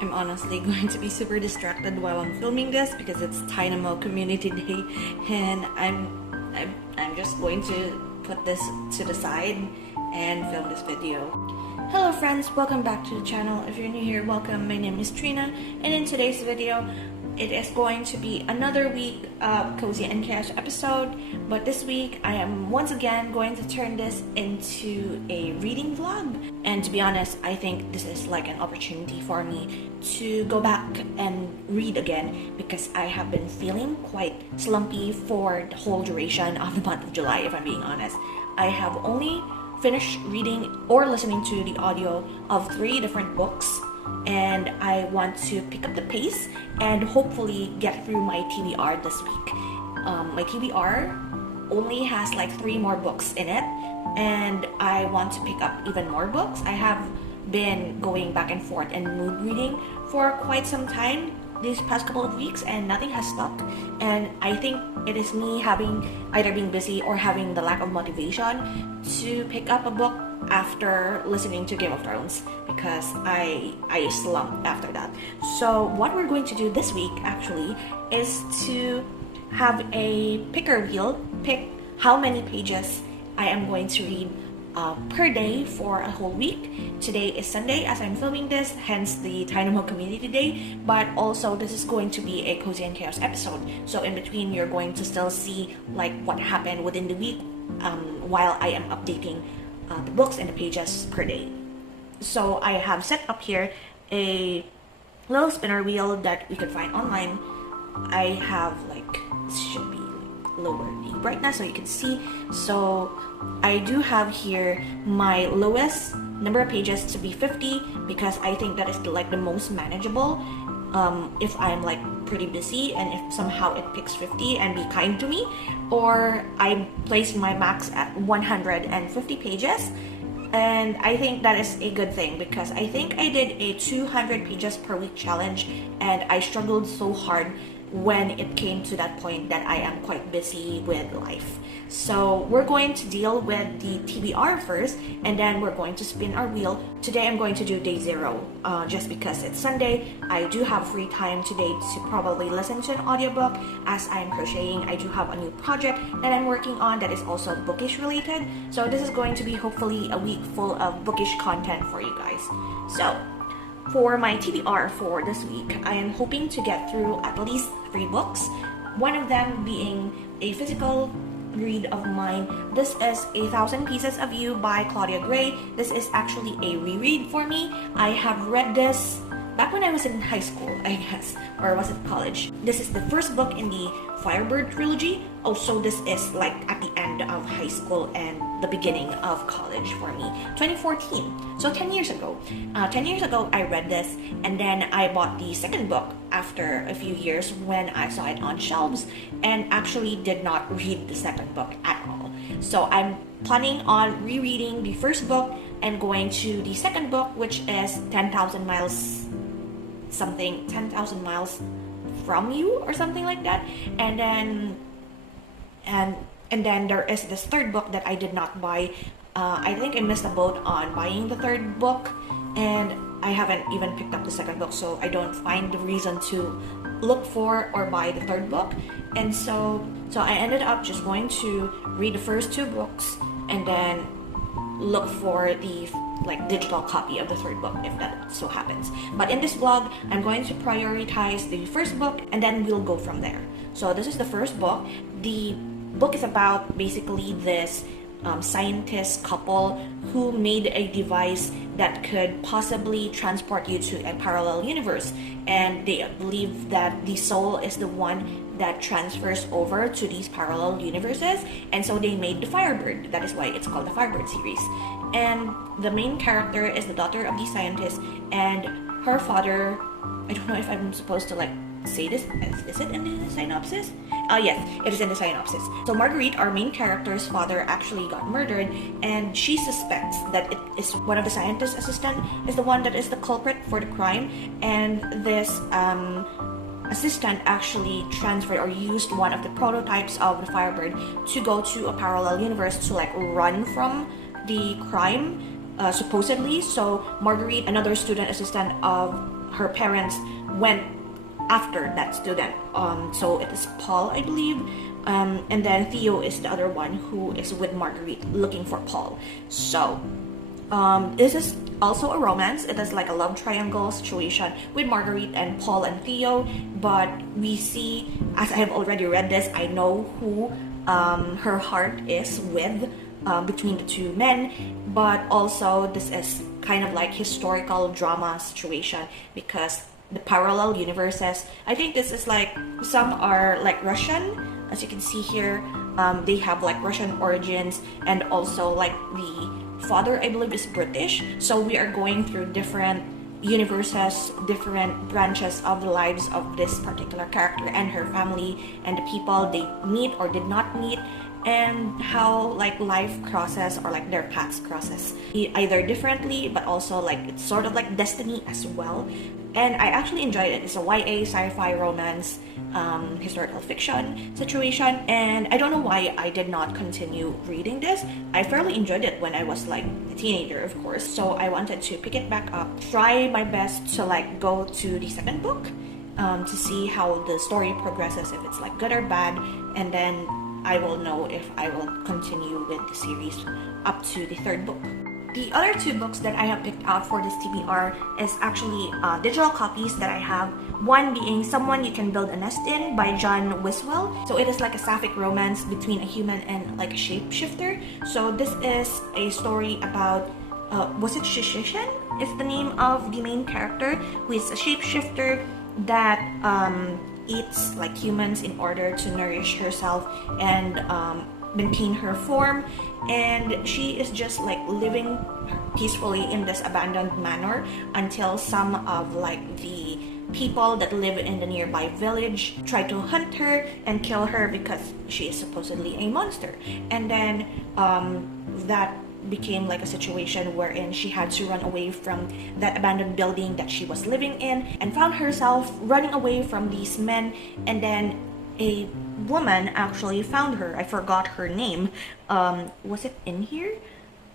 I'm honestly going to be super distracted while I'm filming this because it's Dynamo Community Day, and I'm just going to put this to the side and film this video. Hello friends, welcome back to the channel. If you're new here, welcome. My name is Trina, and in today's video, it is going to be another week Cozy and Chaos episode, but this week I am once again going to turn this into a reading vlog. And to be honest, I think this is like an opportunity for me to go back and read again because I have been feeling quite slumpy for the whole duration of the month of July, if I'm being honest. I have only finished reading or listening to the audio of 3 different books, and I want to pick up the pace and hopefully get through my TBR this week. My TBR only has like 3 more books in it, and I want to pick up even more books. I have been going back and forth and mood reading for quite some time these past couple of weeks, and nothing has stuck. And I think it is me having either being busy or having the lack of motivation to pick up a book after listening to Game of Thrones, because I slumped after that. So what we're going to do this week actually is to have a picker wheel, pick how many pages I am going to read per day for a whole week. Today is Sunday as I'm filming this, hence the Dynamo Community Day, but also this is going to be a Cozy and Chaos episode. So in between, you're going to still see like what happened within the week while I am updating the books and the pages per day. So I have set up here a little spinner wheel that you can find online. I have like, this should be lower the brightness so you can see. So I do have here my lowest number of pages to be 50 because I think that is like the most manageable if I'm like pretty busy, and if somehow it picks 50 and be kind to me. Or I placed my max at 150 pages, and I think that is a good thing because I think I did a 200 pages per week challenge, and I struggled so hard when it came to that point that I am quite busy with life. So we're going to deal with the TBR first, and then we're going to spin our wheel. Today I'm going to do day 0 just because it's Sunday. I do have free time today to probably listen to an audiobook as I'm crocheting. I do have a new project that I'm working on that is also Bookish related. So this is going to be hopefully a week full of Bookish content for you guys. So for my TBR for this week, I am hoping to get through at least 3 books, one of them being a physical read of mine. This is 1,000 Pieces of You by Claudia Gray. This is actually a reread for me. I have read this back when I was in high school, I guess, or was it college? This is the first book in the Firebird trilogy. Also, this is like at the end of high school and the beginning of college for me. 2014, so 10 years ago. 10 years ago, I read this, and then I bought the second book after a few years when I saw it on shelves, and actually did not read the second book at all. So I'm planning on rereading the first book and going to the second book, which is 10,000 miles something, 10,000 miles from you or something like that. And then there is this third book that I did not buy. I think I missed a boat on buying the third book, and I haven't even picked up the second book, so I don't find the reason to look for or buy the third book. And so I ended up just going to read the first 2 books and then look for the like digital copy of the third book if that so happens. But in this vlog, I'm going to prioritize the first book, and then we'll go from there. So this is the first book. The book is about basically this scientist couple who made a device that could possibly transport you to a parallel universe, and they believe that the soul is the one that transfers over to these parallel universes, and so they made the Firebird. That is why it's called the Firebird series. And the main character is the daughter of the scientist, and her father, I don't know if I'm supposed to like say this, is it in the synopsis? Yes, it is in the synopsis. So Marguerite, our main character's father, actually got murdered, and she suspects that it is one of the scientist's assistant is the one that is the culprit for the crime, and this assistant actually transferred or used one of the prototypes of the Firebird to go to a parallel universe to like run from the crime, supposedly. So Marguerite, another student assistant of her parents went after that student. So it is Paul, I believe, and then Theo is the other one who is with Marguerite looking for Paul. So this is also a romance. It is like a love triangle situation with Marguerite and Paul and Theo, but we see, as I have already read this, I know who her heart is with between the two men, but also this is kind of like historical drama situation because the parallel universes, I think this is like, some are like Russian, as you can see here. They have like Russian origins, and also like the father, I believe, is British. So we are going through different universes, different branches of the lives of this particular character and her family, and the people they meet or did not meet, and how like life crosses, or like their paths crosses either differently, but also like it's sort of like destiny as well. And I actually enjoyed it. It's a YA sci-fi romance, historical fiction situation, and I don't know why I did not continue reading this. I fairly enjoyed it when I was like a teenager, of course, so I wanted to pick it back up, try my best to like go to the second book to see how the story progresses, if it's like good or bad, and then I will know if I will continue with the series up to the third book. The other two books that I have picked out for this TBR is actually digital copies that I have. One being Someone You Can Build a Nest In by John Wiswell. So it is like a sapphic romance between a human and like a shapeshifter. So this is a story about, was it Shishishin? Is the name of the main character, who is a shapeshifter that eats like humans in order to nourish herself and maintain her form, and she is just like living peacefully in this abandoned manor until some of like the people that live in the nearby village try to hunt her and kill her because she is supposedly a monster. And then that became like a situation wherein she had to run away from that abandoned building that she was living in, and found herself running away from these men. And then a woman actually found her. I forgot her name. Was it in here?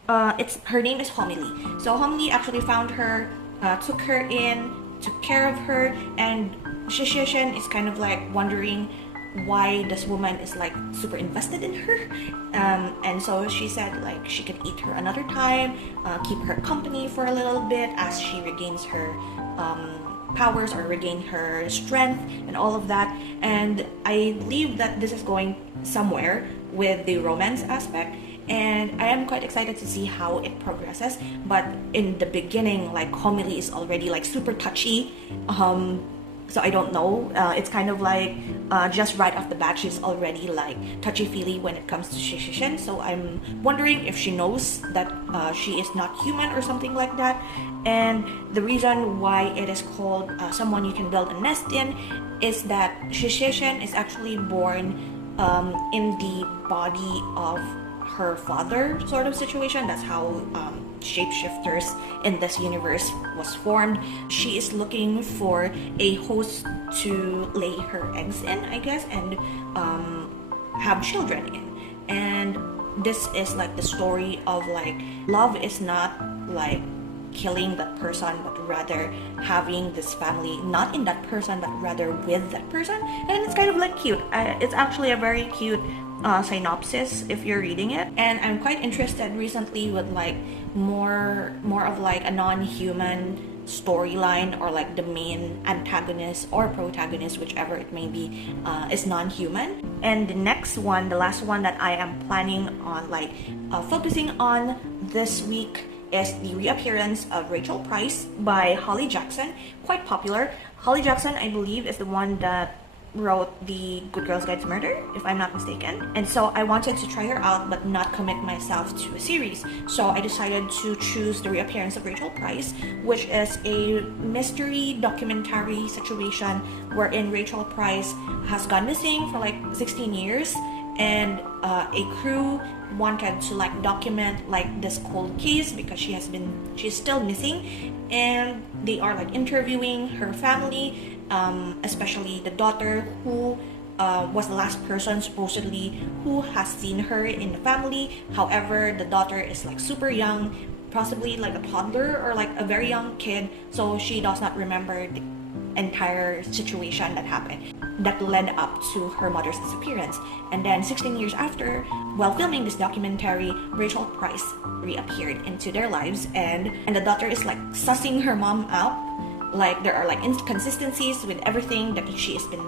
Her name is Homily. So Homily actually found her, took her in, took care of her, and Shishishin is kind of like wondering why this woman is like super invested in her, and so she said like she could eat her another time, keep her company for a little bit as she regains her powers or regain her strength and all of that. And I believe that this is going somewhere with the romance aspect, and I am quite excited to see how it progresses. But in the beginning, like Homily is already like super touchy, so I don't know, it's kind of like just right off the bat she's already like touchy-feely when it comes to Shishishin. So I'm wondering if she knows that she is not human or something like that. And the reason why it is called Someone You Can Build a Nest In is that Shishishin is actually born in the body of her father, sort of situation. That's how shapeshifters in this universe was formed. She is looking for a host to lay her eggs in, I guess, and have children in. And this is like the story of like love is not like killing that person, but rather having this family not in that person but rather with that person. And it's kind of like cute. It's actually a very cute synopsis if you're reading it, and I'm quite interested recently with like more of like a non-human storyline, or like the main antagonist or protagonist, whichever it may be, is non-human. And the next one, the last one that I am planning on like focusing on this week is the reappearance of Rachel Price by Holly Jackson. Quite popular. Holly Jackson, I believe, is the one that wrote the Good Girls Guide to Murder, if I'm not mistaken. And so I wanted to try her out but not commit myself to a series. So I decided to choose the reappearance of Rachel Price, which is a mystery documentary situation wherein Rachel Price has gone missing for like 16 years, and a crew wanted to like document like this cold case because she's still missing, and they are like interviewing her family, especially the daughter, who was the last person supposedly who has seen her in the family. However, the daughter is like super young, possibly like a toddler or like a very young kid, so she does not remember the entire situation that happened that led up to her mother's disappearance. And then 16 years after, while filming this documentary, Rachel Price reappeared into their lives, and the daughter is like sussing her mom out. Like there are like inconsistencies with everything that she has been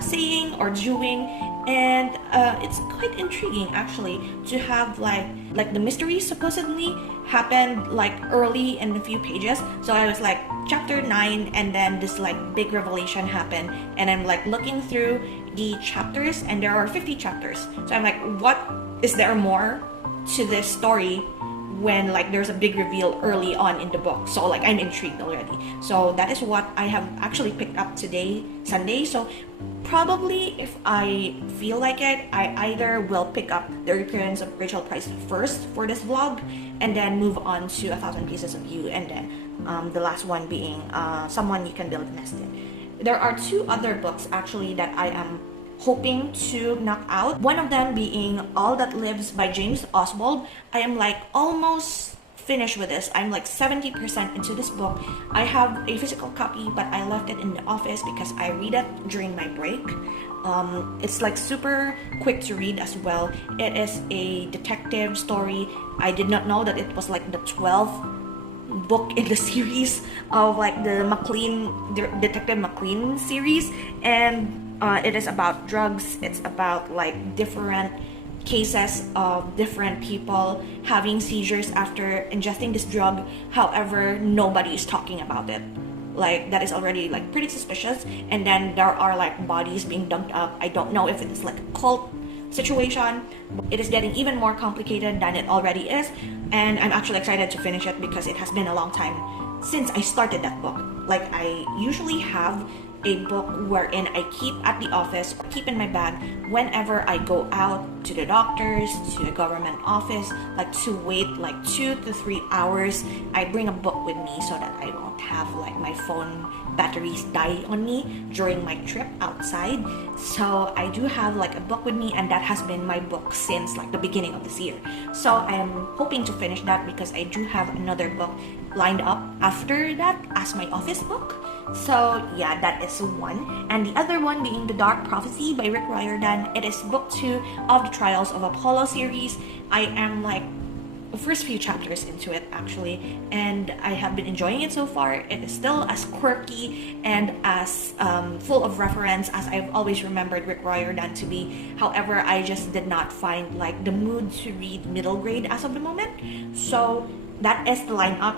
saying or doing, and it's quite intriguing actually to have like the mystery supposedly happened like early in a few pages. So I was like chapter 9, and then this like big revelation happened, and I'm like looking through the chapters, and there are 50 chapters. So I'm like, what is there more to this story when like there's a big reveal early on in the book? So like I'm intrigued already. So that is what I have actually picked up today, Sunday. So probably if I feel like it, I either will pick up the reappearance of Rachel Price first for this vlog, and then move on to 1,000 Pieces of You, and then the last one being Someone You Can Build a Nest In. There are 2 other books actually that I am hoping to knock out. One of them being All That Lives by James Oswald. I am like almost finished with this. I'm like 70% into this book. I have a physical copy, but I left it in the office because I read it during my break. It's like super quick to read as well. It is a detective story. I did not know that it was like the 12th book in the series of like the Detective McLean series, and it is about drugs. It's about like different cases of different people having seizures after ingesting this drug. However, nobody is talking about it. Like that is already like pretty suspicious. And then there are like bodies being dumped up. I don't know if it's like a cult situation. It is getting even more complicated than it already is, and I'm actually excited to finish it because it has been a long time since I started that book. Like I usually have a book wherein I keep at the office or keep in my bag whenever I go out to the doctors, to the government office, like to wait like 2 to 3 hours. I bring a book with me so that I won't have like my phone batteries die on me during my trip outside. So I do have like a book with me, and that has been my book since like the beginning of this year. So I'm hoping to finish that because I do have another book lined up after that as my office book. So yeah, that is one. And the other one being The Dark Prophecy by Rick Riordan. It is book 2 of the Trials of Apollo series. I am like the first few chapters into it actually, and I have been enjoying it so far. It is still as quirky and as full of reference as I've always remembered Rick Riordan to be. However, I just did not find like the mood to read middle grade as of the moment. So that is the lineup.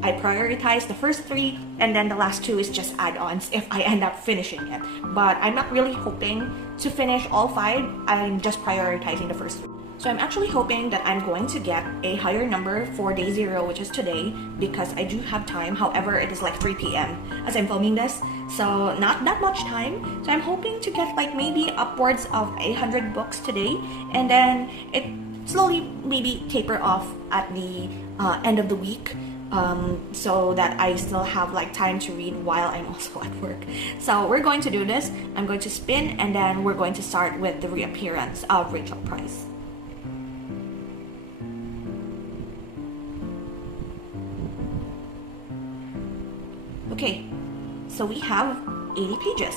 I prioritize the first 3, and then the last 2 is just add-ons if I end up finishing it. But I'm not really hoping to finish all 5. I'm just prioritizing the first 3. So I'm actually hoping that I'm going to get a higher number for day 0, which is today, because I do have time. However, it is like 3 p.m. as I'm filming this, so not that much time. So I'm hoping to get like maybe upwards of 100 books today, and then it slowly maybe taper off at the end of the week. So that I still have like time to read while I'm also at work. So we're going to do this. I'm going to spin, and then we're going to start with the reappearance of Rachel Price. Okay, so we have 80 pages.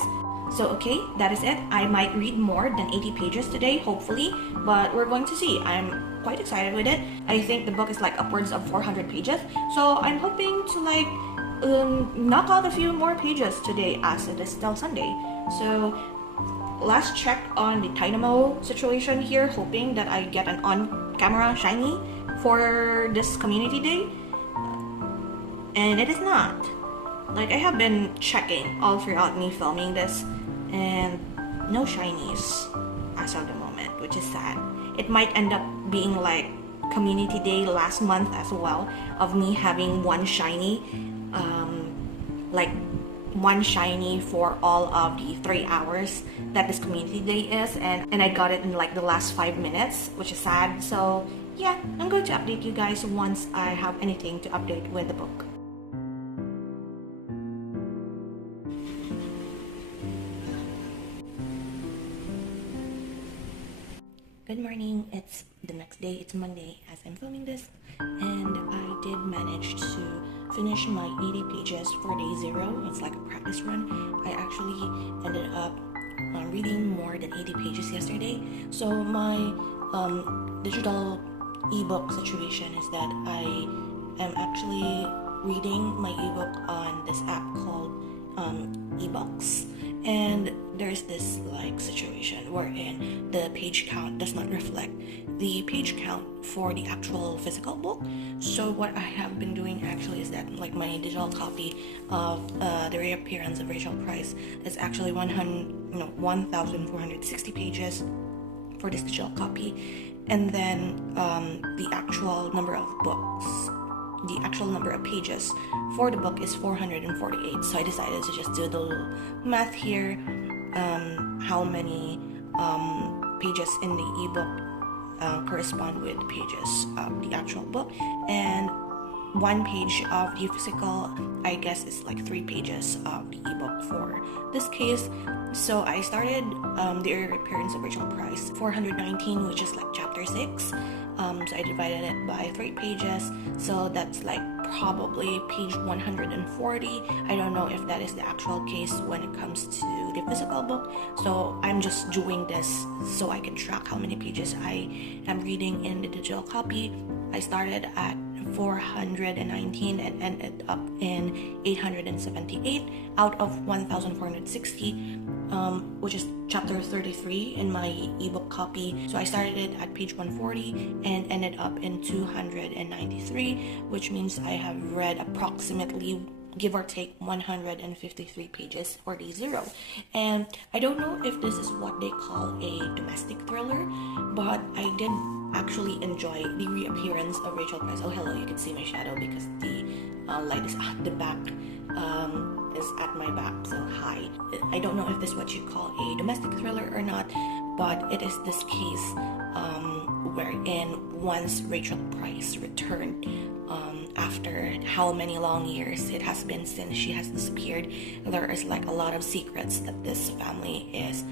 So okay, that is it. I might read more than 80 pages today, hopefully, but we're going to see. I'm quite excited with it. I think the book is like upwards of 400 pages, so I'm hoping to like knock out a few more pages today as it is still Sunday. So last check on the Dynamo situation here, hoping that I get an on-camera shiny for this community day, and it is not. Like I have been checking all throughout me filming this, and no shinies as of the moment, which is sad. It might end up being like community day last month as well, of me having one shiny, like one shiny for all of the 3 hours that this community day is, and I got it in like the last 5 minutes, which is sad. So yeah, I'm going to update you guys once I have anything to update with the book. Good morning, it's the next day, it's Monday as I'm filming this, and I did managed to finish my 80 pages for day 0. It's like a practice run. I actually ended up reading more than 80 pages yesterday. So my digital ebook situation is that I am actually reading my ebook on this app called ebooks, and there's this like situation wherein the page count does not reflect the page count for the actual physical book. So what I have been doing actually is that like my digital copy of The Reappearance of Rachel Price is actually 1,460 pages for this digital copy, and then the actual number of pages for the book is 448. So I decided to just do the little math here, how many pages in the ebook correspond with pages of the actual book, and one page of the physical, I guess, is like 3 pages of the ebook for this case. So I started The Reappearance of Rachel Price 419, which is like chapter 6. So I divided it by 3 pages, so that's like probably page 140. I don't know if that is the actual case when it comes to the physical book, so I'm just doing this so I can track how many pages I am reading in the digital copy. I started at 419 and ended up in 878 out of 1,460, which is chapter 33 in my ebook copy. So I started it at page 140 and ended up in 293, which means I have read approximately, give or take, 153 pages for day 0. And I don't know if this is what they call a domestic thriller, but I did actually enjoy The Reappearance of Rachel Price. Oh hello, you can see my shadow because the light is at the back, is at my back, so hi. I don't know if this is what you call a domestic thriller or not, but it is this case wherein once Rachel Price returned, after how many long years it has been since she has disappeared, there is like a lot of secrets that this family is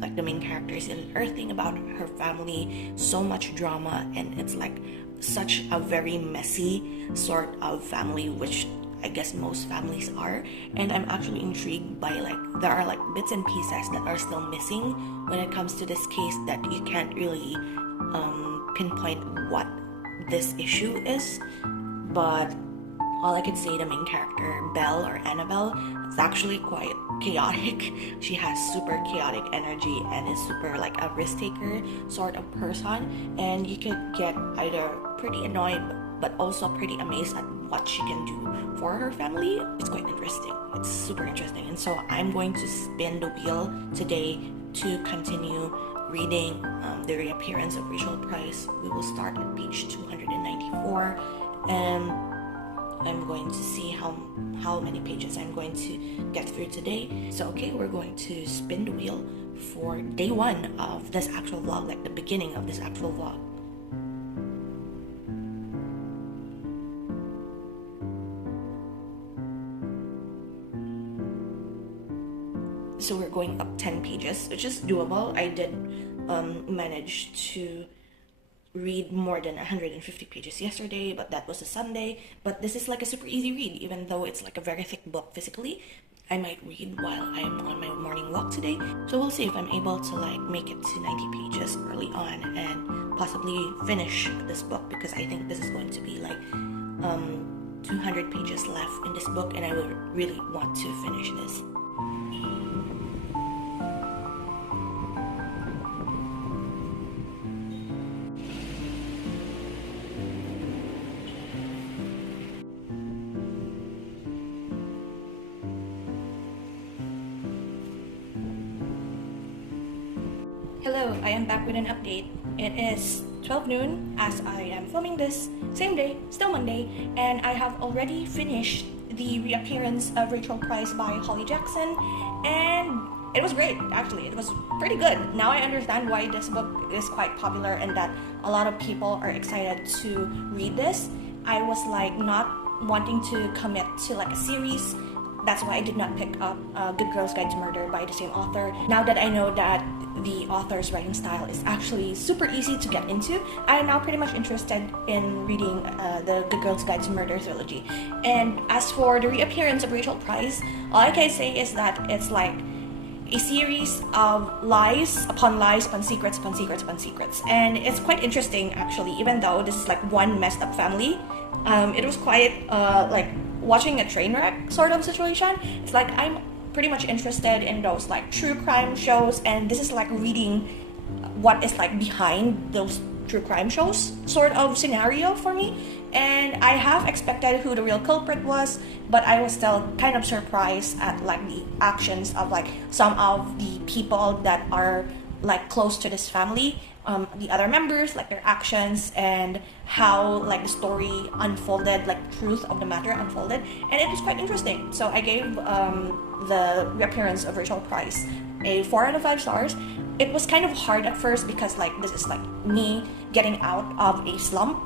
like the main character is unearthing about her family. So much drama, and it's like such a very messy sort of family, which I guess most families are. And I'm actually intrigued by like there are like bits and pieces that are still missing when it comes to this case, that you can't really pinpoint what this issue is. But all I can say, the main character, Belle or Annabelle, is actually quite chaotic. She has super chaotic energy and is super like a risk taker sort of person, and you could get either pretty annoyed but also pretty amazed at what she can do for her family. It's quite interesting. It's super interesting. And so I'm going to spin the wheel today to continue reading The Reappearance of Rachel Price. We will start at page 294, and I'm going to see how many pages I'm going to get through today. So okay, we're going to spin the wheel for day 1 of this actual vlog, like the beginning of this actual vlog. So we're going up 10 pages, which is doable. I did manage to read more than 150 pages yesterday, but that was a Sunday. But this is like a super easy read, even though it's like a very thick book physically. I might read while I'm on my morning walk today, so we'll see if I'm able to like make it to 90 pages early on and possibly finish this book, because I think this is going to be like 200 pages left in this book, and I would really want to finish this. Hello, I am back with an update. It is 12 noon as I am filming this, same day, still Monday, and I have already finished The Reappearance of Rachel Price by Holly Jackson, and it was great, actually. It was pretty good. Now I understand why this book is quite popular and that a lot of people are excited to read this. I was like not wanting to commit to like a series. That's why I did not pick up Good Girl's Guide to Murder by the same author. Now that I know that the author's writing style is actually super easy to get into. I am now pretty much interested in reading the Good Girl's Guide to Murder trilogy. And as for the reappearance of Rachel Price, all I can say is that it's like a series of lies upon lies upon secrets upon secrets upon secrets. And it's quite interesting actually, even though this is like one messed up family. It was quite like watching a train wreck sort of situation. It's like I'm pretty much interested in those like true crime shows, and this is like reading what is like behind those true crime shows sort of scenario for me. And I have expected who the real culprit was, but I was still kind of surprised at like the actions of like some of the people that are like close to this family, the other members, like their actions and how like the story unfolded, like truth of the matter unfolded, and it was quite interesting. So I gave the reappearance of Rachel Price a 4 out of 5 stars. It was kind of hard at first because like this is like me getting out of a slump,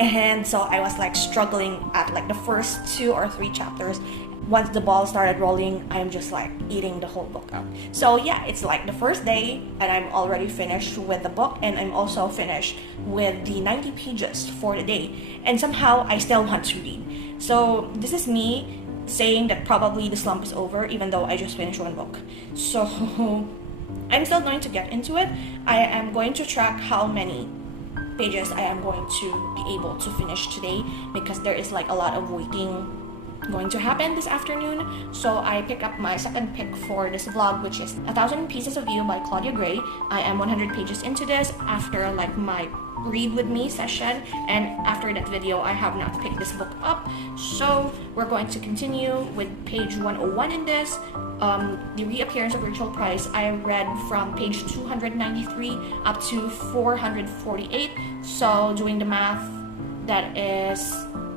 and so I was like struggling at like the first 2 or 3 chapters. Once the ball started rolling, I'm just like eating the whole book up. So yeah, it's like the first day and I'm already finished with the book, and I'm also finished with the 90 pages for the day, and somehow I still want to read. So this is me saying that probably the slump is over, even though I just finished one book. So I'm still going to get into it. I am going to track how many pages I am going to be able to finish today, because there is like a lot of waiting going to happen this afternoon. So I pick up my second pick for this vlog, which is 1,000 Pieces of You by Claudia Gray. I am 100 pages into this after like my read with me session, and after that video I have not picked this book up. So we're going to continue with page 101 in this. The reappearance of Rachel Price, I read from page 293 up to 448. So doing the math, that is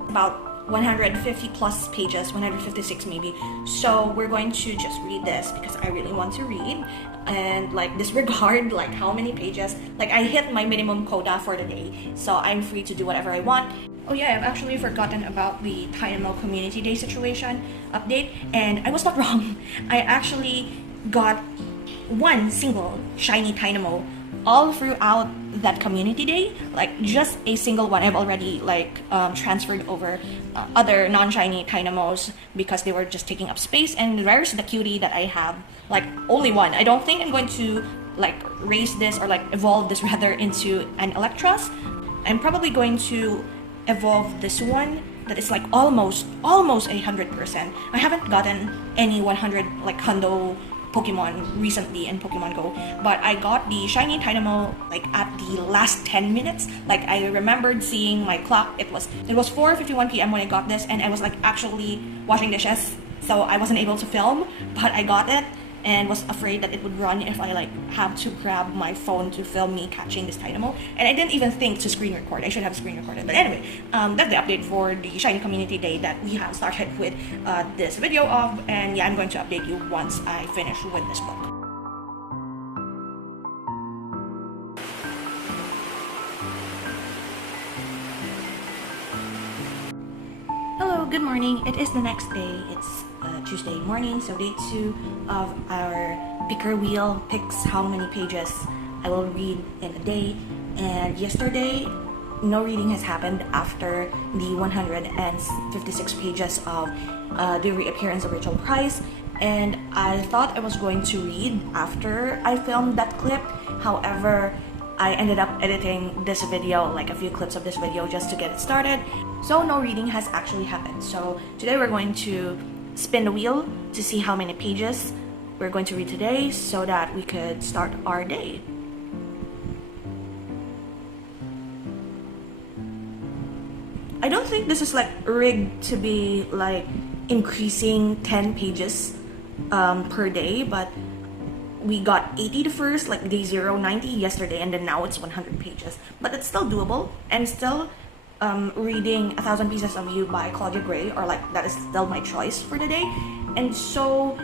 about 150 plus pages, 156 maybe. So we're going to just read this because I really want to read, and like disregard like how many pages. Like I hit my minimum quota for the day, so I'm free to do whatever I want. Oh yeah, I've actually forgotten about the Dynamo Community Day situation update, and I was not wrong. I actually got one single shiny Dynamo all throughout that community day, like just a single one. I've already like transferred over other non-shiny Dynamos because they were just taking up space, and there's the cutie that I have, like only one. I don't think I'm going to like raise this or like evolve this rather into an Electros. I'm probably going to evolve this one that is like almost 100%. I haven't gotten any 100 like hundo Pokemon recently in Pokemon Go, but I got the shiny Dynamo like at the last 10 minutes. Like I remembered seeing my clock, it was 4:51 p.m. when I got this, and I was like actually washing dishes, so I wasn't able to film, but I got it and was afraid that it would run if I like have to grab my phone to film me catching this Dynamo, and I didn't even think to screen record. I should have screen recorded. But anyway, that's the update for the shiny community day that we have started with this video of, and yeah, I'm going to update you once I finish with this book. Hello, good morning. It is the next day. It's Tuesday morning, so day 2 of our picker wheel picks how many pages I will read in a day. And yesterday, no reading has happened after the 156 pages of the reappearance of Rachel Price, and I thought I was going to read after I filmed that clip. However, I ended up editing this video, like a few clips of this video, just to get it started. So no reading has actually happened. So today we're going to spin the wheel to see how many pages we're going to read today so that we could start our day. I don't think this is like rigged to be like increasing 10 pages per day, but we got 80 the first, like day 0, 90 yesterday, and then now it's 100 pages. But it's still doable, and still reading 1,000 Pieces of You by Claudia Gray, or like that is still my choice for the day. And so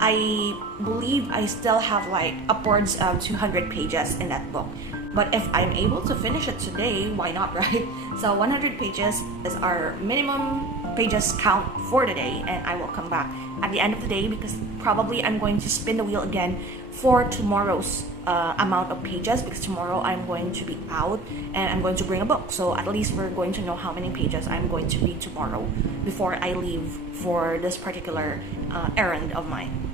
I believe I still have like upwards of 200 pages in that book. But if I'm able to finish it today, why not, right? So 100 pages is our minimum pages count for the day, and I will come back at the end of the day because probably I'm going to spin the wheel again for tomorrow's amount of pages, because tomorrow I'm going to be out and I'm going to bring a book. So at least we're going to know how many pages I'm going to read tomorrow before I leave for this particular errand of mine.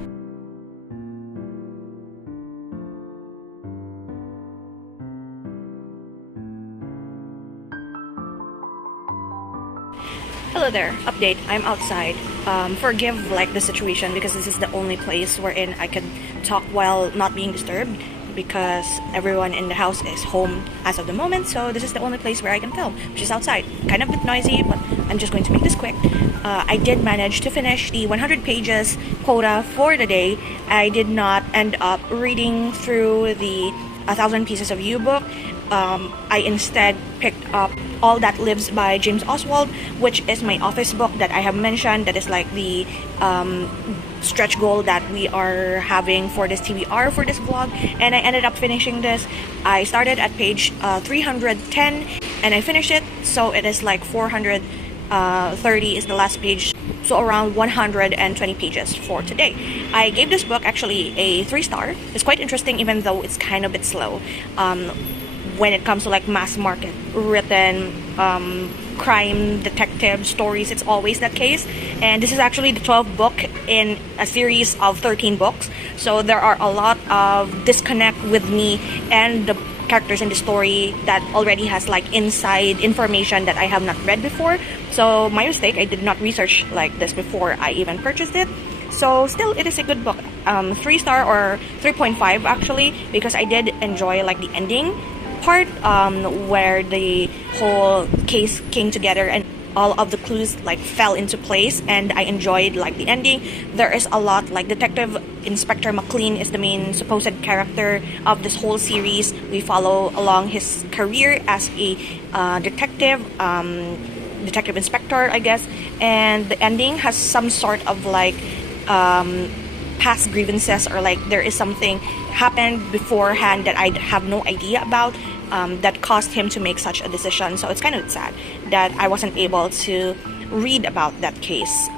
Hello there, update, I'm outside. Forgive like the situation because this is the only place wherein I can talk while not being disturbed, because everyone in the house is home as of the moment, so this is the only place where I can film, which is outside. Kind of a bit noisy, but I'm just going to make this quick. I did manage to finish the 100 pages quota for the day. I did not end up reading through the 1,000 Pieces of You book. I instead picked up All That Lives by James Oswald, which is my office book that I have mentioned, that is like the stretch goal that we are having for this TBR for this vlog, and I ended up finishing this. I started at page 310 and I finished it, so it is like 430 is the last page, so around 120 pages for today. I gave this book actually a 3-star. It's quite interesting even though it's kind of a bit slow. When it comes to like mass market written crime detective stories, it's always that case, and this is actually the 12th book in a series of 13 books, so there are a lot of disconnect with me and the characters in the story that already has like inside information that I have not read before. So my mistake, I did not research like this before I even purchased it. So still, it is a good book. 3-star or 3.5 actually, because I did enjoy like the ending part, where the whole case came together and all of the clues like fell into place, and I enjoyed like the ending. There is a lot like Detective Inspector McLean is the main supposed character of this whole series. We follow along his career as a detective inspector, I guess, and the ending has some sort of like past grievances, or like there is something happened beforehand that I have no idea about, that caused him to make such a decision. So it's kind of sad that I wasn't able to read about that case.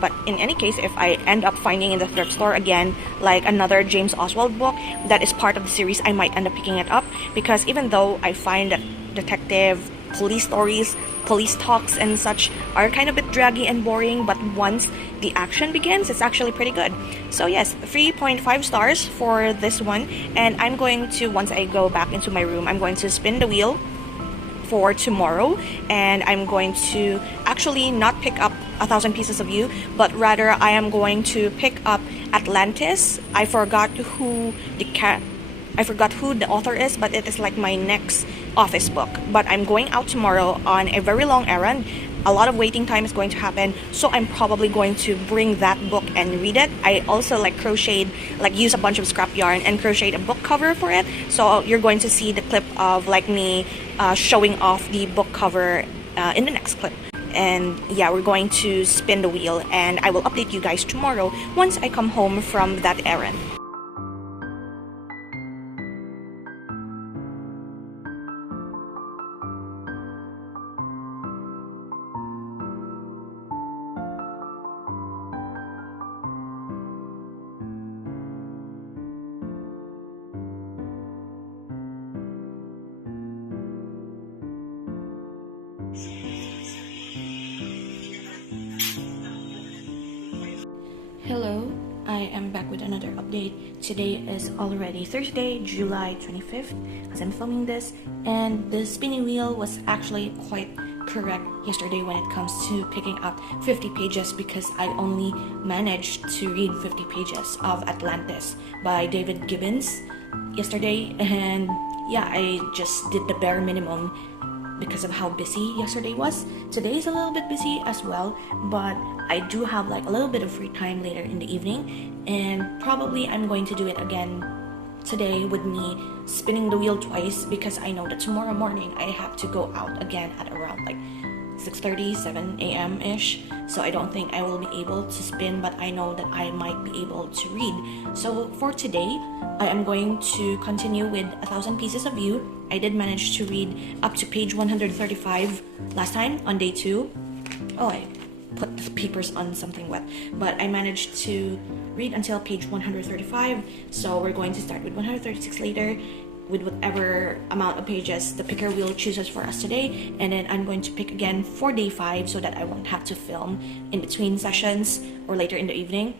But in any case, if I end up finding in the thrift store again like another James Oswald book that is part of the series, I might end up picking it up, because even though I find that detective police stories, police talks and such are kind of a bit draggy and boring, but once the action begins, it's actually pretty good. So yes, 3.5 stars for this one, and I'm going to, once I go back into my room, I'm going to spin the wheel for tomorrow, and I'm going to actually not pick up 1,000 Pieces of You, but rather I am going to pick up Atlantis. I forgot who the author is, but it is like my next office book. But I'm going out tomorrow on a very long errand. A lot of waiting time is going to happen, so I'm probably going to bring that book and read it. I also like crocheted, like use a bunch of scrap yarn and crocheted a book cover for it. So you're going to see the clip of like me showing off the book cover in the next clip. And yeah, we're going to spin the wheel, and I will update you guys tomorrow once I come home from that errand. Hello, I am back with another update. Today is already Thursday, July 25th as I'm filming this, and the spinning wheel was actually quite correct yesterday when it comes to picking up 50 pages, because I only managed to read 50 pages of Atlantis by David Gibbons yesterday, and yeah, I just did the bare minimum because of how busy yesterday was. Today is a little bit busy as well, but I do have like a little bit of free time later in the evening, and probably I'm going to do it again today with me spinning the wheel twice, because I know that tomorrow morning I have to go out again at around like 6:30, 7 a.m. ish. So I don't think I will be able to spin, but I know that I might be able to read. So for today, I am going to continue with 1,000 Pieces of You. I did manage to read up to page 135 last time on day 2. Oh, I put the papers on something wet, but I managed to read until page 135, so we're going to start with 136 later with whatever amount of pages the picker wheel chooses for us today, and then I'm going to pick again for day 5 so that I won't have to film in between sessions or later in the evening.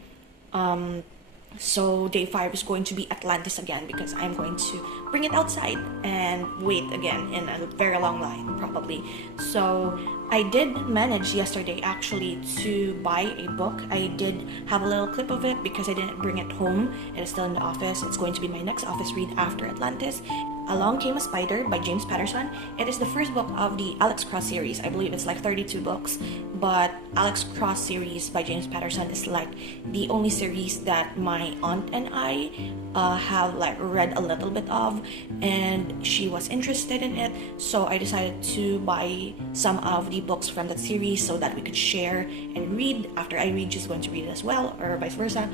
So day 5 is going to be Atlantis again, because I'm going to bring it outside and wait again in a very long line probably. So I did manage yesterday actually to buy a book. I did have a little clip of it because I didn't bring it home. It is still in the office. It's going to be my next office read after Atlantis. Along Came a Spider by James Patterson. It is the first book of the Alex Cross series. I believe it's like 32 books, but Alex Cross series by James Patterson is like the only series that my aunt and I have like read a little bit of, and she was interested in it, so I decided to buy some of the books from that series so that we could share and read. After I read, she's going to read it as well, or vice versa.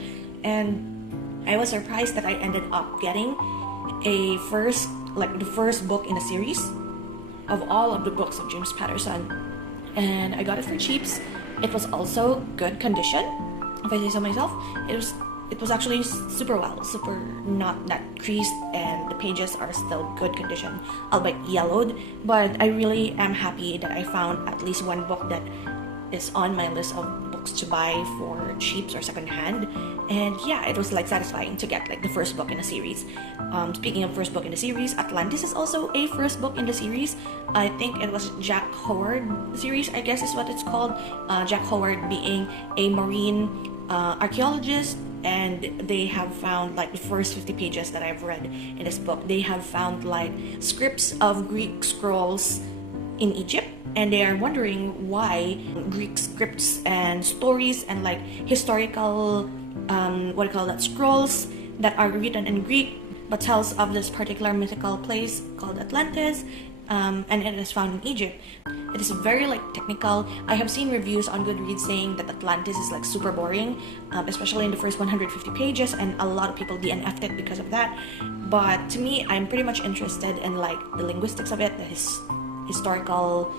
And I was surprised that I ended up getting the first book in the series of all of the books of James Patterson, and I got it for cheaps. It was also good condition, if I say so myself. It was actually super not that creased, and the pages are still good condition, albeit yellowed. But I really am happy that I found at least one book that is on my list of books to buy for cheaps or secondhand. And yeah, it was like satisfying to get like the first book in the series. Speaking of first book in the series, Atlantis is also a first book in the series. I think it was Jack Howard series, I guess is what it's called. Jack Howard being a marine archaeologist, and they have found like the first 50 pages that I've read in this book. They have found like scripts of Greek scrolls in Egypt, and they are wondering why Greek scripts and stories and like historical scrolls that are written in Greek but tells of this particular mythical place called Atlantis, and it is found in Egypt. It is very like technical. I have seen reviews on Goodreads saying that Atlantis is like super boring, especially in the first 150 pages, and a lot of people DNF'd it because of that. But to me, I'm pretty much interested in like the linguistics of it, the historical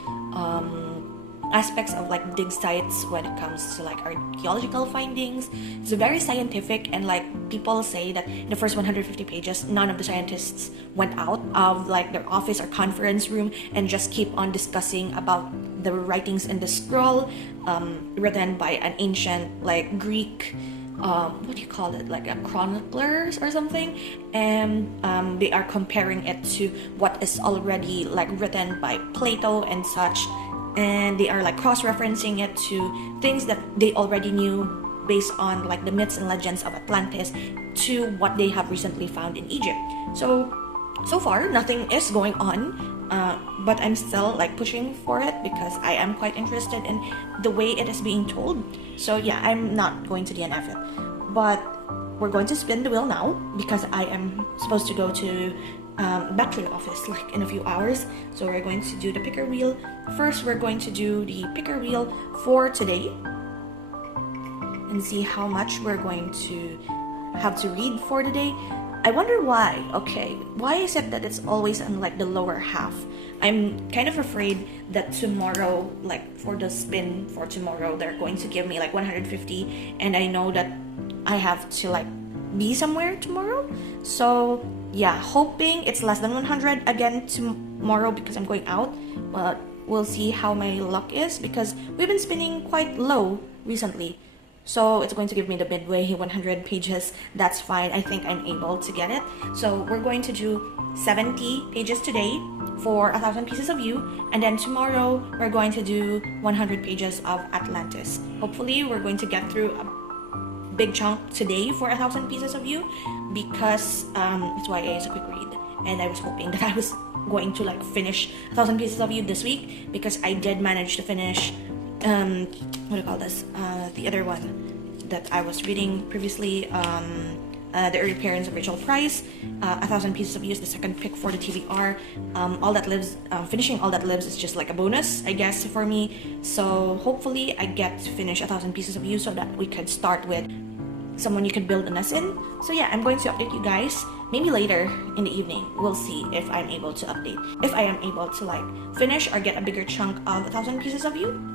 aspects of like dig sites when it comes to like archaeological findings. It's very scientific, and like people say that in the first 150 pages none of the scientists went out of like their office or conference room and just keep on discussing about the writings in the scroll written by an ancient like Greek what do you call it, like a chroniclers or something, and they are comparing it to what is already like written by Plato and such, and they are like cross-referencing it to things that they already knew based on like the myths and legends of Atlantis to what they have recently found in Egypt. So far nothing is going on, but I'm still like pushing for it because I am quite interested in the way it is being told. So yeah, I'm not going to DNF it, but we're going to spin the wheel now because I am supposed to go to back to the office like in a few hours. So we're going to do the picker wheel. First, we're going to do the picker wheel for today and see how much we're going to have to read for today. I wonder why. Okay, why is it that it's always in like the lower half? I'm kind of afraid that tomorrow, like for the spin for tomorrow, they're going to give me like 150, and I know that I have to like be somewhere tomorrow. So yeah, hoping it's less than 100 again tomorrow because I'm going out, but we'll see how my luck is because we've been spinning quite low recently. So it's going to give me the midway 100 pages. That's fine. I think I'm able to get it. So we're going to do 70 pages today for 1,000 Pieces of You, and then tomorrow we're going to do 100 pages of Atlantis. Hopefully we're going to get through a big chunk today for 1,000 Pieces of You because it's YA is a quick read, and I was hoping that I was going to like finish 1,000 Pieces of You this week because I did manage to finish what do you call this? The other one that I was reading previously, The Early Appearance of Rachel Price. 1,000 Pieces of You is the second pick for the TBR. All That Lives, finishing All That Lives is just like a bonus, I guess, for me. So hopefully I get to finish 1,000 Pieces of You so that we can start with someone you could build a nest in. So yeah, I'm going to update you guys maybe later in the evening. We'll see if I'm able to update, if I am able to like finish or get a bigger chunk of 1,000 pieces of you.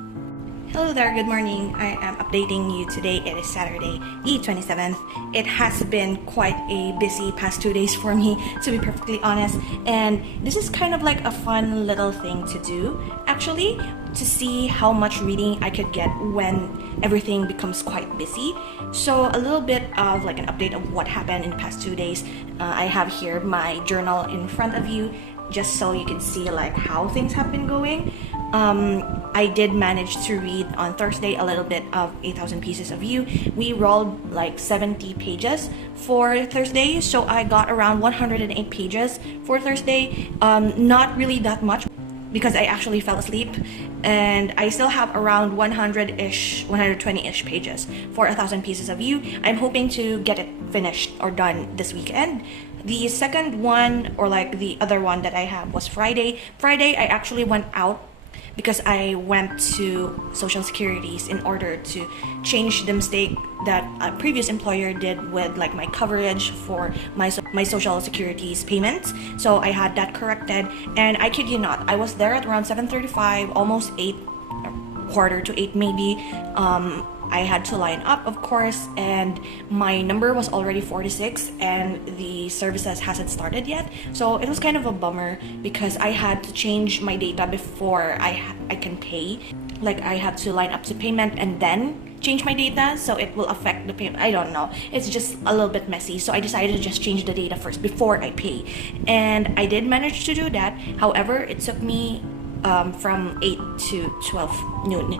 Hello there, good morning. I am updating you today. It is Saturday, the 27th. It has been quite a busy past 2 days for me, to be perfectly honest. And this is kind of like a fun little thing to do, actually, to see how much reading I could get when everything becomes quite busy. So a little bit of like an update of what happened in the past 2 days. I have here my journal in front of you, just so you can see like how things have been going. I did manage to read on Thursday a little bit of 8,000 Pieces of You. We rolled like 70 pages for Thursday, so I got around 108 pages for Thursday. Not really that much because I actually fell asleep, and I still have around 100-ish, 120-ish pages for 1,000 Pieces of You. I'm hoping to get it finished or done this weekend. The second one, or like the other one that I have, was Friday. Friday, I actually went out because I went to Social Securities in order to change the mistake that a previous employer did with like my coverage for my Social Securities payments. So I had that corrected, and I kid you not, I was there at around 7:35, almost 8, quarter to 8 maybe. I had to line up, of course, and my number was already 46 and the services hasn't started yet. So it was kind of a bummer because I had to change my data before I can pay. Like I had to line up to payment and then change my data, so it will affect the payment. I don't know. It's just a little bit messy. So I decided to just change the data first before I pay. And I did manage to do that. However, it took me from 8 to 12 noon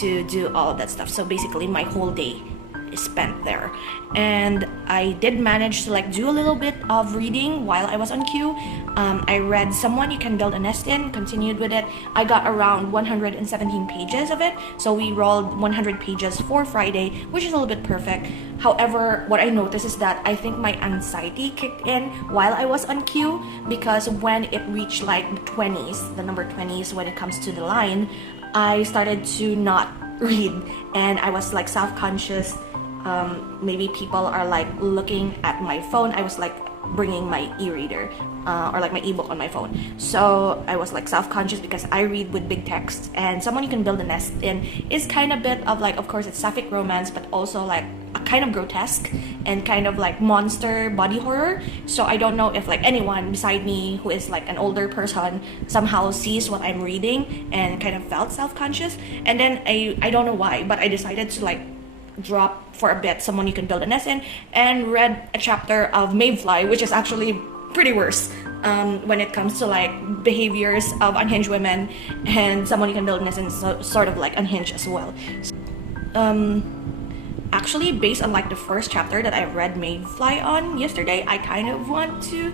to do all of that stuff. So basically my whole day is spent there, and I did manage to like do a little bit of reading while I was on queue. I read Someone You Can Build a Nest In, continued with it. I got around 117 pages of it, so we rolled 100 pages for Friday, which is a little bit perfect. However, what I noticed is that I think my anxiety kicked in while I was on queue, because when it reached like the 20s, the number 20s, when it comes to the line, I started to not read, and I was like self-conscious. Maybe people are like looking at my phone. I was like bringing my e-reader or like my ebook on my phone, so I was like self-conscious because I read with big text, and Someone You Can Build a Nest In is kind of bit of like, of course it's sapphic romance, but also like a kind of grotesque and kind of like monster body horror. So I don't know if like anyone beside me who is like an older person somehow sees what I'm reading and kind of felt self-conscious. And then I don't know why, but I decided to like drop for a bit Someone You Can Build a Nest In and read a chapter of Mayfly, which is actually pretty worse when it comes to like behaviors of unhinged women, and Someone You Can Build a Nest In is sort of like unhinged as well. Actually, based on like the first chapter that I read Mayfly on yesterday, I kind of want to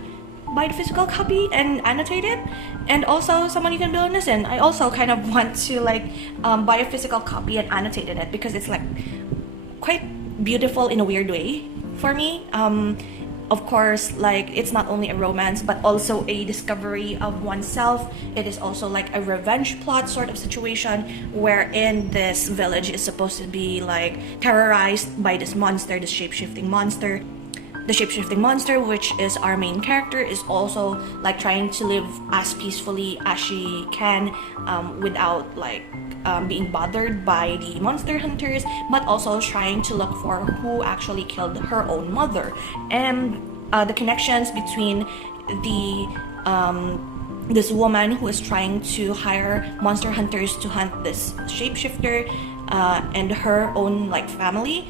buy the physical copy and annotate it. And also Someone You Can Build a Nest In, I also kind of want to like buy a physical copy and annotate it, because it's like quite beautiful in a weird way for me. Of course, like it's not only a romance but also a discovery of oneself. It is also like a revenge plot sort of situation, wherein this village is supposed to be like terrorized by this monster, this shape-shifting monster. The shape-shifting monster, which is our main character, is also like trying to live as peacefully as she can without like being bothered by the monster hunters, but also trying to look for who actually killed her own mother. And the connections between the this woman who is trying to hire monster hunters to hunt this shapeshifter and her own like family.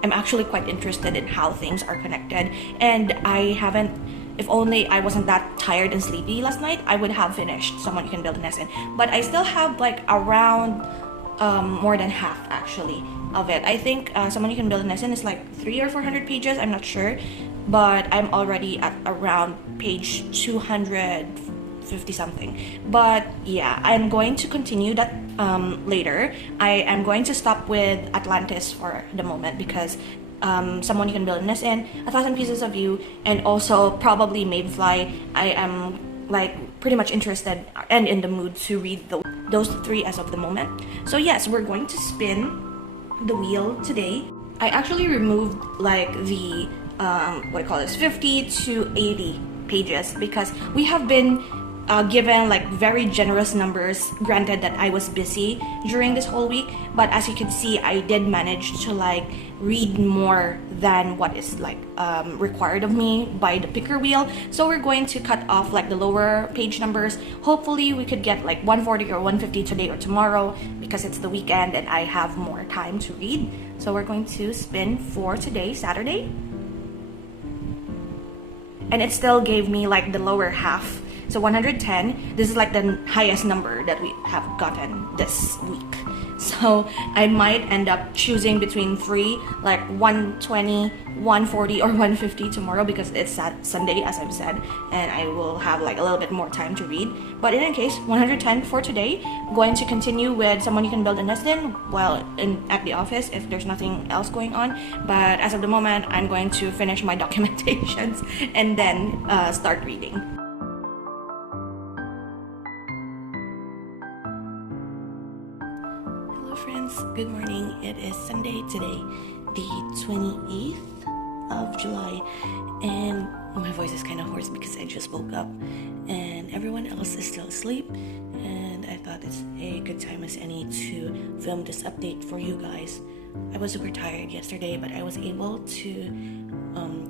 I'm actually quite interested in how things are connected, and I haven't. If only I wasn't that tired and sleepy last night, I would have finished Someone You Can Build a Nest In. But I still have like around more than half actually of it. I think Someone You Can Build a Nest In is like 300 or 400 pages. I'm not sure, but I'm already at around page 250 something. But yeah, I'm going to continue that later. I am going to stop with Atlantis for the moment, because Someone You Can Build a Nest In, 1,000 Pieces of You, and also probably Mayfly, I am like pretty much interested and in the mood to read those three as of the moment. So yes, we're going to spin the wheel today. I actually removed like the what I call this 50 to 80 pages because we have been given like very generous numbers, granted that I was busy during this whole week, but as you can see, I did manage to like read more than what is like required of me by the picker wheel. So we're going to cut off like the lower page numbers. Hopefully we could get like 140 or 150 today or tomorrow because it's the weekend and I have more time to read. So we're going to spin for today, Saturday, and it still gave me like the lower half. So 110, this is like the highest number that we have gotten this week. So I might end up choosing between three, like 120, 140, or 150 tomorrow because it's Sunday, as I've said, and I will have like a little bit more time to read. But in any case, 110 for today. Going to continue with Someone You Can Build a Nest In while at the office if there's nothing else going on. But as of the moment, I'm going to finish my documentations and then start reading. Friends, good morning. It is Sunday today, the 28th of July, and my voice is kind of hoarse because I just woke up and everyone else is still asleep, and I thought it's a good time as any to film this update for you guys. I was super tired yesterday, but I was able to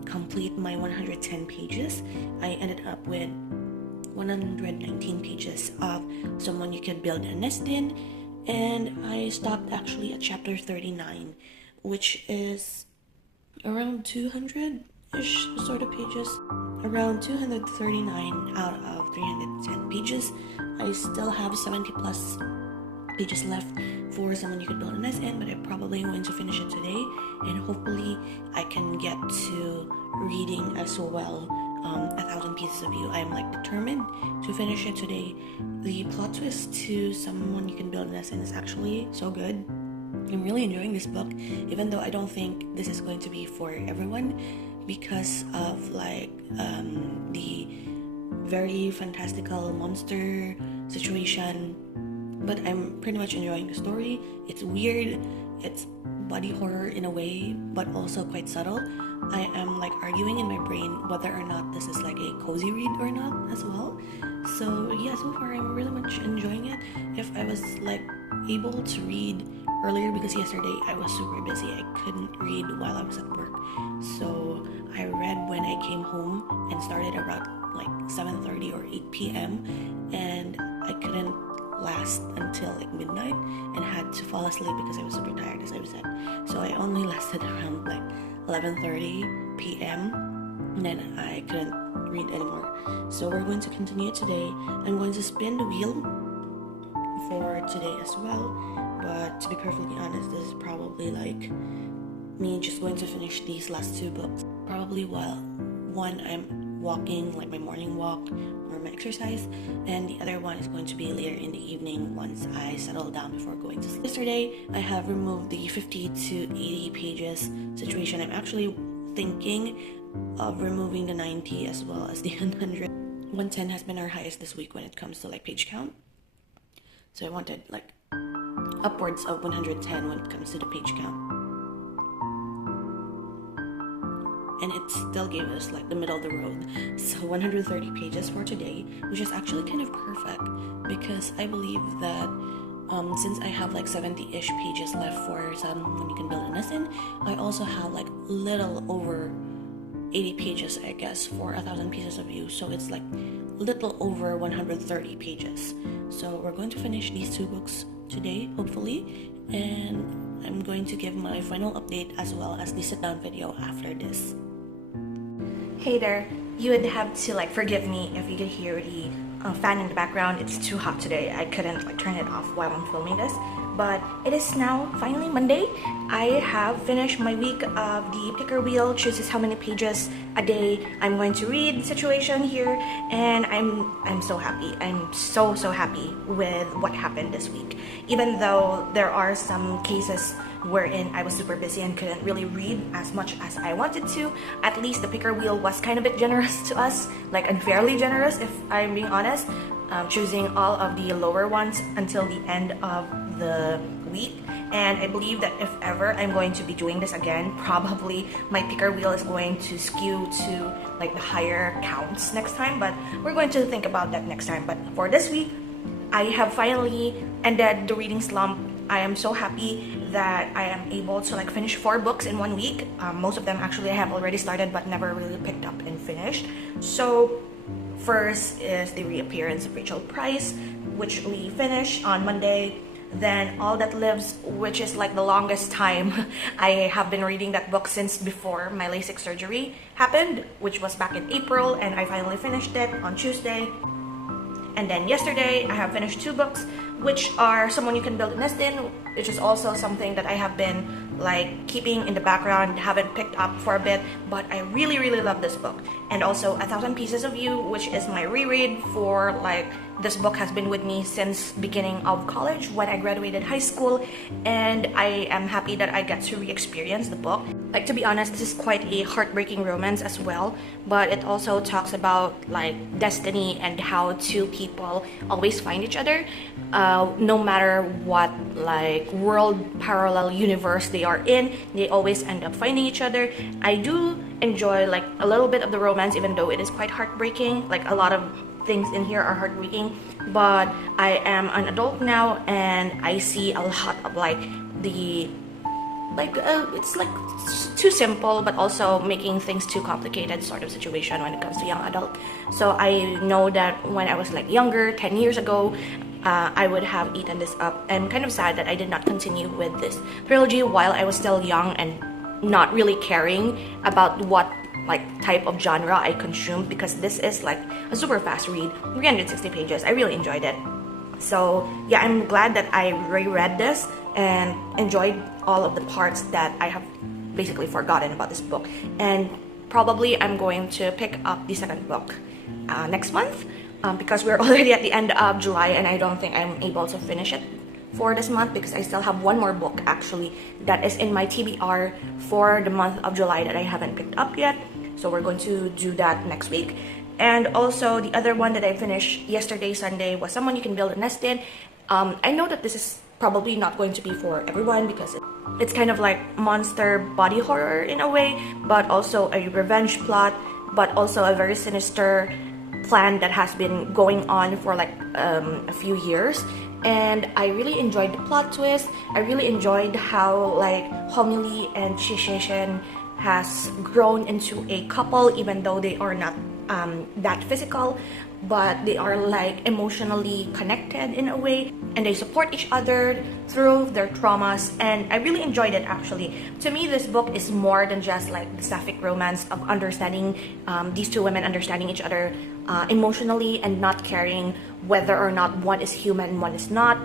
complete my 110 pages. I ended up with 119 pages of Someone You Can Build a Nest In, and I stopped actually at chapter 39, which is around 200-ish sort of pages. Around 239 out of 310 pages. I still have 70 plus pages left for Someone You Could Build a Nest In, but I'm probably going to finish it today, and hopefully I can get to reading as well 1,000 Pieces of You. I am like determined to finish it today. The plot twist to Someone You Can Build a Nest In is actually so good. I'm really enjoying this book, even though I don't think this is going to be for everyone because of like the very fantastical monster situation. But I'm pretty much enjoying the story. It's weird, it's body horror in a way, but also quite subtle. I am like arguing in my brain whether or not this is like a cozy read or not as well. So yeah, so far I'm really much enjoying it. If I was like able to read earlier, because yesterday I was super busy, I couldn't read while I was at work. So I read when I came home and started around like 7:30 or 8 p.m. and I couldn't last until like midnight and had to fall asleep because I was super tired, as I said. So I only lasted around like 11:30 p.m. and then I couldn't read anymore. So we're going to continue today. I'm going to spin the wheel for today as well, but to be perfectly honest, this is probably like me just going to finish these last two books probably while one I'm walking, like my morning walk or my exercise, and the other one is going to be later in the evening once I settle down before going to sleep. Yesterday I have removed the 50 to 80 pages situation. I'm actually thinking of removing the 90 as well as the 100. 110 has been our highest this week when it comes to like page count, so I wanted like upwards of 110 when it comes to the page count. And it still gave us like the middle of the road. So 130 pages for today, which is actually kind of perfect because I believe that since I have like 70-ish pages left for Someone You Can Build a Nest In, I also have like little over 80 pages, I guess, for 1,000 Pieces of You. So it's like little over 130 pages. So we're going to finish these two books today, hopefully, and I'm going to give my final update as well as the sit-down video after this. Hey there, you would have to like forgive me if you could hear the fan in the background. It's too hot today. I couldn't like turn it off while I'm filming this, but it is now finally Monday. I have finished my week of the picker wheel chooses how many pages a day I'm going to read situation here, and I'm so happy. I'm so happy with what happened this week, even though there are some cases wherein I was super busy and couldn't really read as much as I wanted to. At least the picker wheel was kind of a bit generous to us, like unfairly generous if I'm being honest, choosing all of the lower ones until the end of the week. And I believe that if ever I'm going to be doing this again, probably my picker wheel is going to skew to like the higher counts next time, but we're going to think about that next time. But for this week, I have finally ended the reading slump. I am so happy that I am able to like finish 4 books in 1 week. Most of them actually I have already started but never really picked up and finished. So first is The Reappearance of Rachel Price, which we finished on Monday. Then All That Lives, which is like the longest time I have been reading that book since before my LASIK surgery happened, which was back in April, and I finally finished it on Tuesday. And then yesterday I have finished 2 books, which are Someone You Can Build a Nest In, which is also something that I have been like keeping in the background, haven't picked up for a bit, but I really love this book. And also 1,000 Pieces of You, which is my reread for like, this book has been with me since beginning of college when I graduated high school, and I am happy that I get to re-experience the book. Like, to be honest, this is quite a heartbreaking romance as well, but it also talks about like destiny and how 2 people always find each other, no matter what like world parallel universe they are in, they always end up finding each other. I do enjoy like a little bit of the romance, even though it is quite heartbreaking. Like, a lot of things in here are heartbreaking, but I am an adult now and I see a lot of like the it's like too simple but also making things too complicated sort of situation when it comes to young adult. So I know that when I was like younger, 10 years ago, I would have eaten this up. I'm kind of sad that I did not continue with this trilogy while I was still young and not really caring about what like type of genre I consumed, because this is like a super fast read, 360 pages. I really enjoyed it. So yeah, I'm glad that I reread this and enjoyed all of the parts that I have basically forgotten about this book. And probably I'm going to pick up the second book next month, because we're already at the end of July and I don't think I'm able to finish it for this month, because I still have 1 more book actually that is in my TBR for the month of July that I haven't picked up yet. So we're going to do that next week. And also the other one that I finished yesterday, Sunday, was Someone You Can Build a Nest In. I know that this is probably not going to be for everyone because it's kind of like monster body horror in a way, but also a revenge plot, but also a very sinister plan that has been going on for like a few years. And I really enjoyed the plot twist. I really enjoyed how like Homily and Shishishin has grown into a couple, even though they are not that physical, but they are like emotionally connected in a way, and they support each other through their traumas, and I really enjoyed it actually. To me, this book is more than just like the sapphic romance of understanding these 2 women understanding each other emotionally and not caring whether or not one is human, one is not,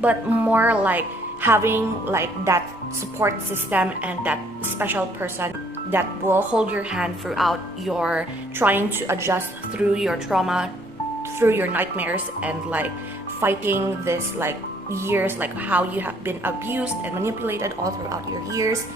but more like having like that support system and that special person that will hold your hand throughout your trying to adjust through your trauma, through your nightmares, and like fighting this like years, like how you have been abused and manipulated all throughout your years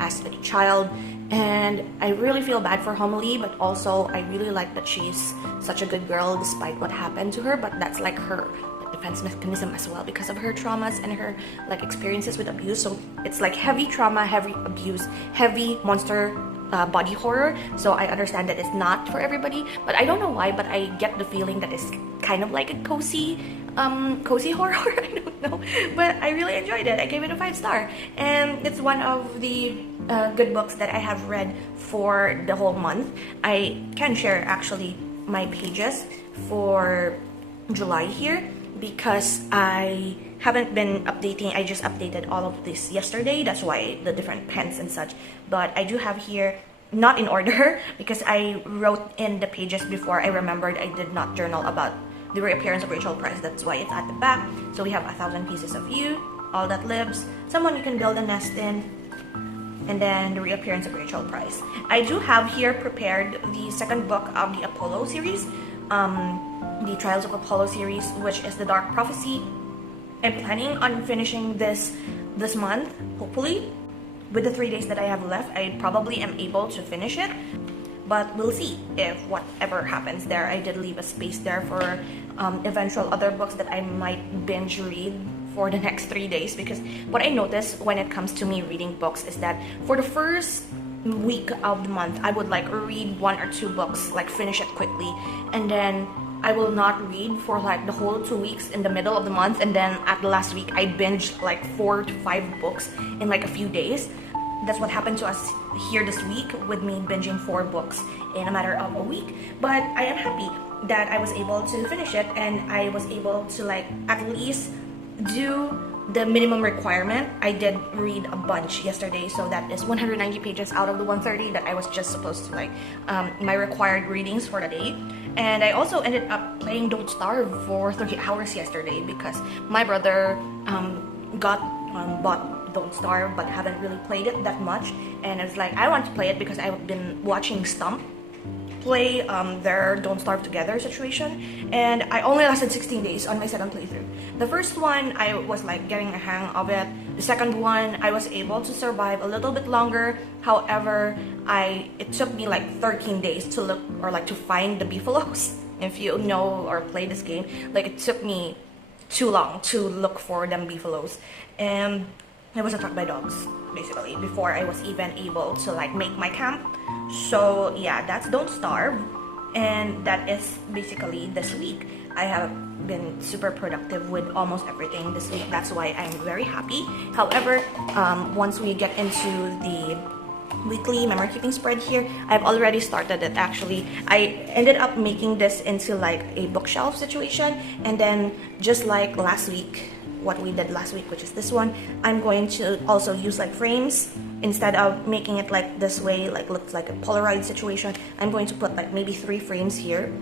as a child. And I really feel bad for Homily, but also I really like that she's such a good girl despite what happened to her, but that's like her defense mechanism as well because of her traumas and her like experiences with abuse. So it's like heavy trauma, heavy abuse, heavy monster body horror. So I understand that it's not for everybody, but I don't know why, but I get the feeling that it's kind of like a cozy horror. I don't know, but I really enjoyed it. I gave it a 5-star, and it's one of the good books that I have read for the whole month. I can share actually my pages for July here because I haven't been updating. I just updated all of this yesterday. That's why the different pens and such. But I do have here, not in order, because I wrote in the pages before I remembered I did not journal about the reappearance of Rachel Price. That's why it's at the back. So we have 1,000 Pieces of You, All That Lives, Someone You Can Build a Nest In, and then the reappearance of Rachel Price. I do have here prepared the second book of the Apollo series, the Trials of Apollo series, which is The Dark Prophecy. I'm planning on finishing this month, hopefully. With the 3 days that I have left, I probably am able to finish it, but we'll see if whatever happens there. I did leave a space there for eventual other books that I might binge read for the next 3 days, because what I noticed when it comes to me reading books is that for the first week of the month, I would like read 1 or 2 books, like finish it quickly, and then I will not read for like the whole 2 weeks in the middle of the month, and then at the last week I binged like 4 to 5 books in like a few days. That's what happened to us here this week with me binging 4 books in a matter of a week. But I am happy that I was able to finish it, and I was able to like at least do the minimum requirement. I did read a bunch yesterday, so that is 190 pages out of the 130 that I was just supposed to like my required readings for the day. And I also ended up playing Don't Starve for 30 hours yesterday because my brother bought Don't Starve but haven't really played it that much, and I was like, I want to play it because I've been watching Slump play their Don't Starve Together situation, and I only lasted 16 days on my second playthrough. The first one, I was like getting a hang of it. The second one, I was able to survive a little bit longer. However, it took me like 13 days to look or like to find the beefaloes. If you know or play this game, like it took me too long to look for them beefaloes, and I was attacked by dogs basically before I was even able to like make my camp. So yeah, that's Don't Starve, and that is basically this week. I have been super productive with almost everything this week. That's why I'm very happy. However, once we get into the weekly memory keeping spread here, I've already started it. Actually, I ended up making this into like a bookshelf situation, and then just like last week, what we did last week, which is this one, I'm going to also use like frames. Instead of making it like this way, like looks like a Polaroid situation, I'm going to put like maybe 3 frames here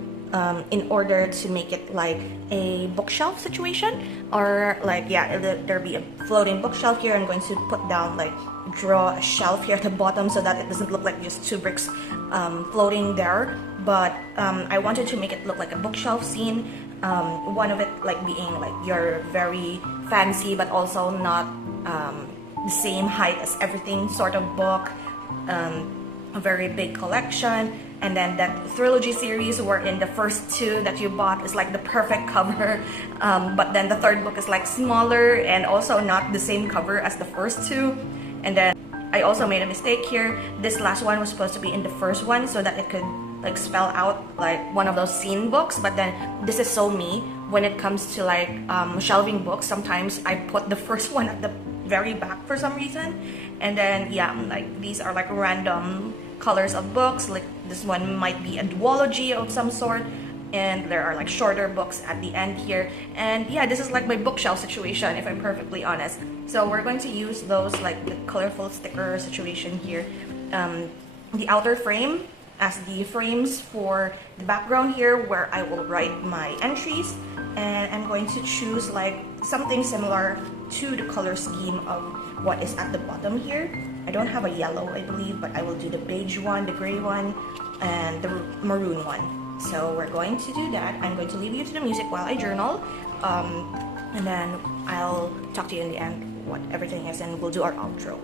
in order to make it like a bookshelf situation, or like, yeah, there'll be a floating bookshelf here. I'm going to put down like draw a shelf here at the bottom so that it doesn't look like just 2 bricks floating there, but I wanted to make it look like a bookshelf scene. One of it like being like your very fancy but also not the same height as everything sort of book, a very big collection, and then that trilogy series wherein the first 2 that you bought is like the perfect cover, but then the 3rd book is like smaller and also not the same cover as the first 2. And then I also made a mistake here. This last one was supposed to be in the first one so that it could like spell out like one of those scene books, but then this is so me when it comes to like shelving books. Sometimes I put the first one at the very back for some reason, and then yeah, like these are like random colors of books. Like this one might be a duology of some sort, and there are like shorter books at the end here. And yeah, this is like my bookshelf situation, if I'm perfectly honest. So we're going to use those like the colorful sticker situation here, the outer frame as the frames for the background here where I will write my entries, and I'm going to choose like something similar to the color scheme of what is at the bottom here. I don't have a yellow, I believe, but I will do the beige one, the gray one, and the maroon one. So we're going to do that. I'm going to leave you to the music while I journal, and then I'll talk to you in the end what everything is, and we'll do our outro.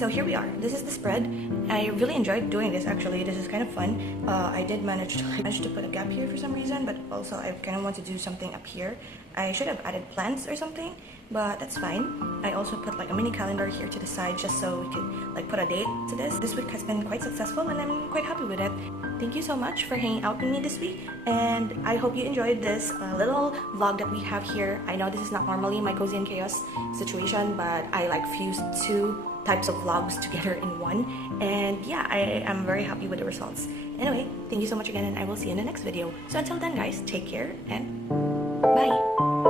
So here we are. This is the spread. I really enjoyed doing this actually. This is kind of fun. I did manage to put a gap here for some reason, but also I kind of want to do something up here. I should have added plants or something, but that's fine. I also put like a mini calendar here to the side just so we could like put a date to this. This week has been quite successful and I'm quite happy with it. Thank you so much for hanging out with me this week, and I hope you enjoyed this little vlog that we have here. I know this is not normally my cozy and chaos situation, but I like fused two types of vlogs together in one, and yeah, I am very happy with the results. Anyway, thank you so much again, and I will see you in the next video. So until then guys, take care and bye.